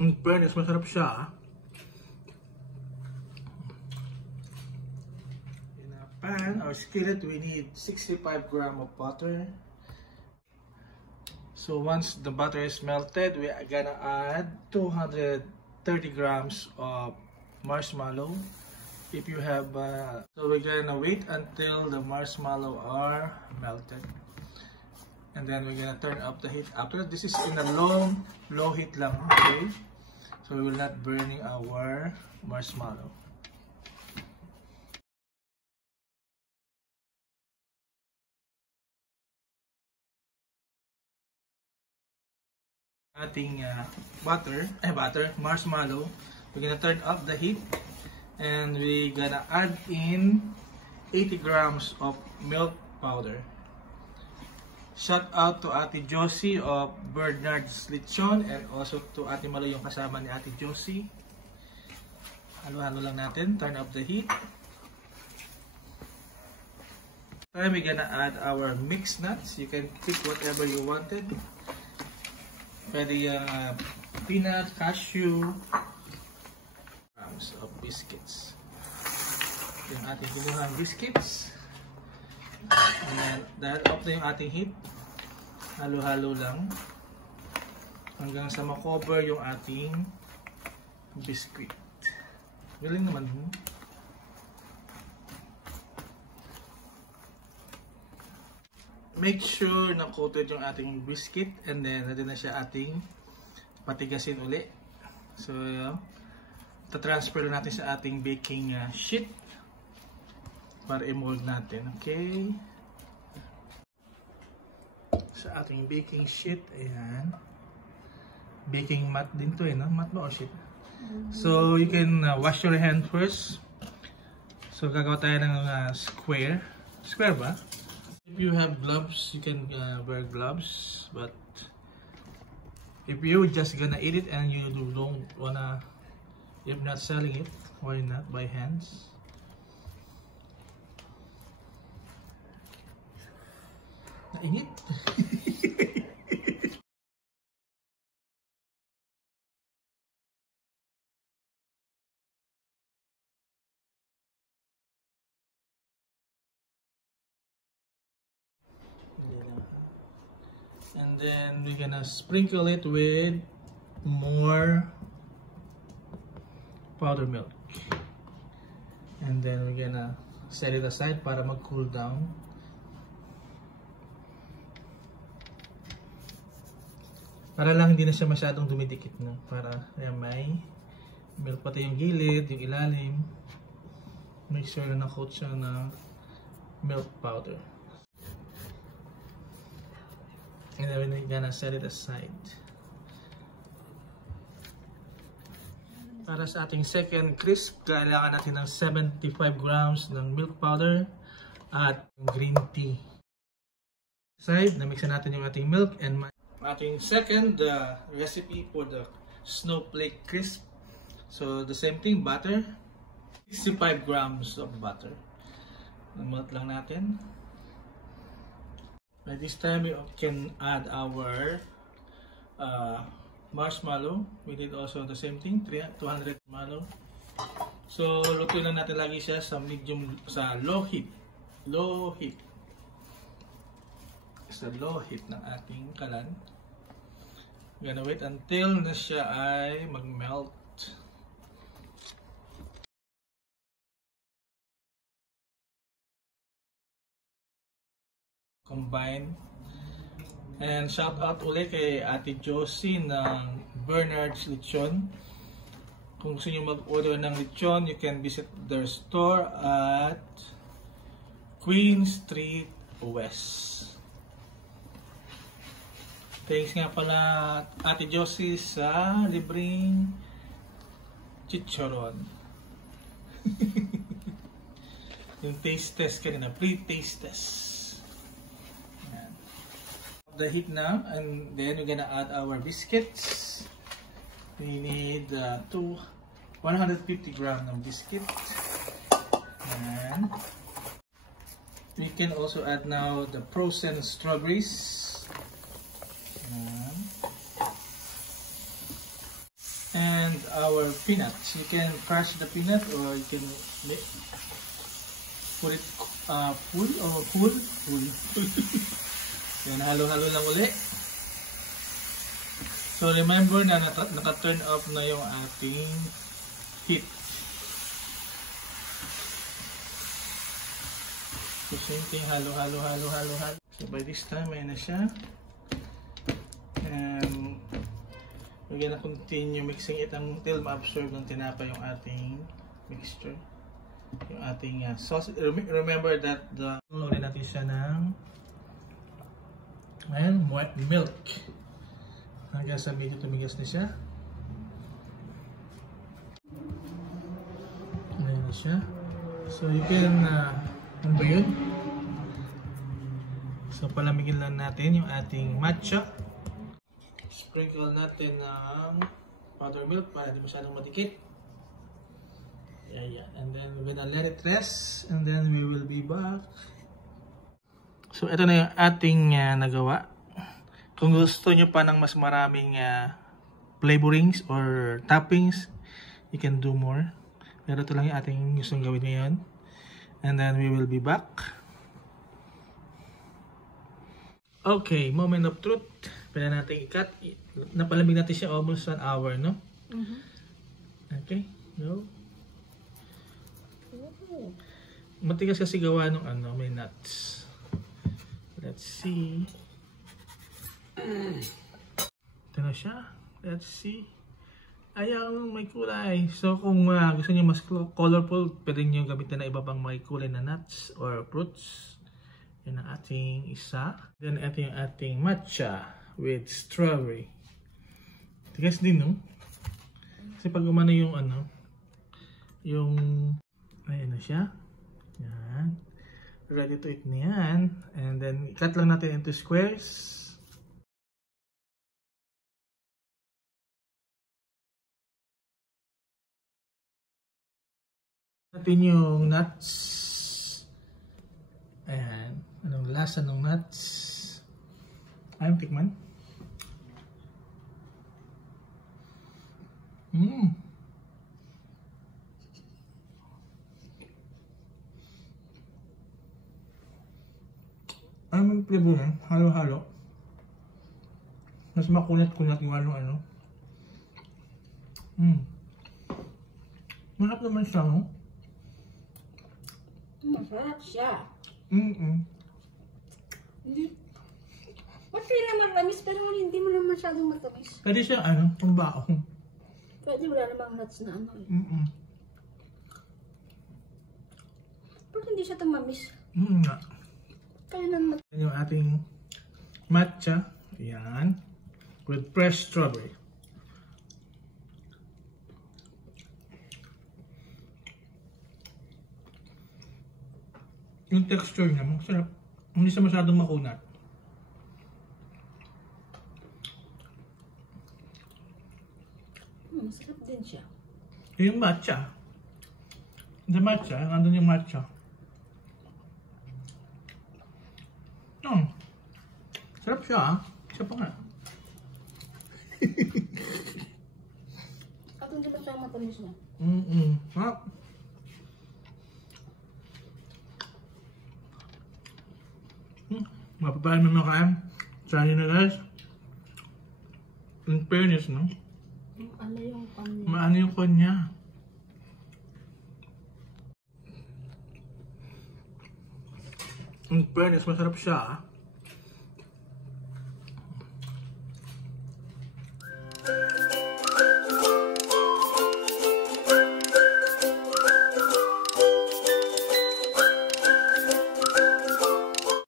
In fairness, masarap siya. In a pan or skillet, we need 65 grams of butter. So once the butter is melted, we are gonna add 230 grams of marshmallow. If you have, so we're gonna wait until the marshmallow are melted. And then we're gonna turn up the heat. After this is in a low heat lang, okay? So we will not burning our marshmallow. Ating marshmallow, we're gonna turn up the heat and we're gonna add in 80 grams of milk powder. Shout out to Ate Josie of Bernard's Lechon and also to Ate Malo, yung kasama ni Ate Josie. Halo-halo lang natin, turn up the heat. Then we're gonna add our mixed nuts. You can pick whatever you wanted. Pwede peanut, cashew, grams of biscuits. Yung ating kinuhang biscuits. And then, dahil off na yung ating heat, halo-halo lang hanggang sa makover yung ating biscuit. Galing naman. Make sure na coated yung ating biscuit and then natin na siya ating patigasin uli. So, ta-transfer natin sa ating baking sheet para i-mold natin. Okay? Sa ating baking sheet, ayan. Baking mat din to no? Mat no o sheet? So, you can wash your hand first. So, gagawa tayo ng square. Square ba? If you have gloves, you can wear gloves. But, if you just gonna eat it and you don't wanna, if not selling it, why not by hands? Nainit. And then we're gonna sprinkle it with more powdered milk. And then we're gonna set it aside para mag-cool down. Para lang hindi na siya masyadong dumidikit, no? Para may milk pati yung gilid, yung ilalim. Make sure na na-coat siya ng milk powder. And then we're gonna set it aside. Para sa ating second crisp, kailangan natin ng 75 grams ng milk powder at green tea. Aside, na-mixan natin yung ating milk and ating second recipe for the snowflake crisp. So the same thing, butter, 65 grams of butter. Melt lang natin. By this time we can add our marshmallow. We did also the same thing, 200 marshmallow. So lutuin lang natin lagi siya sa low heat. Sa low heat ng ating kalan. Gonna wait until na siya ay mag-melt. Combine. And shout out ulit kay Ate Josie ng Bernard's Lechon. Kung gusto nyo mag-order ng lechon, you can visit their store at Queen Street West. Thanks nga pala Ate Josie sa libreng chicharon. Yung taste test kanina, pre-taste test. Ayan. The heat now, and then we're gonna add our biscuits. We need 150 grams of biscuit. And we can also add now the frozen strawberries. our peanuts. You can crush the peanut or you can make, put it full or full. Yan, halo-halo lang uli. So remember na naka-turn off na yung ating heat. So same thing, halo. So by this time, ayan na siya. And we're gonna continue mixing it until ma-absorb ng tinapay yung ating mixture. Yung ating sauce. Remember that ulit natin siya ng milk. Hanggang sa medyo tumigas na siya. Ayan na siya. So you can ano ba yun? So palamigin lang natin yung ating matcha. Sprinkle natin ng powder milk para di masyadong madikit. Yan. And then we're gonna let it rest and then we will be back. So ito na yung ating nagawa. Kung gusto nyo pa ng mas maraming flavorings or toppings, you can do more. Pero ito lang yung ating gustong gawin ngayon. And then we will be back. Okay, moment of truth. Pwede natin i-cut. Napalamig natin siya almost 1 hour, no? Okay, go. Matigas kasi gawa ng may nuts. Let's see. Ito na siya. Let's see. Ayan, may kulay. So kung gusto niyo mas colorful, pwede niyo gamitin na iba pang may kulay na nuts or fruits. Yan ang ating isa. Then ito yung ating matcha with strawberry. Tigas din, no? Kasi pag umano yung ayan na siya. Yan. Ready to eat na yan. And then cut lang natin into squares. Natin yung nuts. Ayan. Anong lasa ng nuts? Ayun, tikman. Ang flavor yan, halo-halo. Mas makunat-kunat yung Mahap naman siya, no? Masarap siya. Hindi. Okay naman lamis, pero hindi mo naman masyadong matamis. Pwede siya, pambao. Pwede wala namang nuts na Pero hindi siya tumamis. Nga. Kaya naman. Yung ating matcha. Yan. With fresh strawberry. Yung texture niya, masarap. Hindi siya masyadong makunat. Masarap din siya. Yung matcha. The matcha, andun yung matcha. Sarap siya, Siya pa nga. At hindi lang siya matamis niya. Sarap. Mapapain mo kain. Try nyo na guys. In fairness, no? Ano yung kanya? Maano yung kanya. In fairness, masarap siya.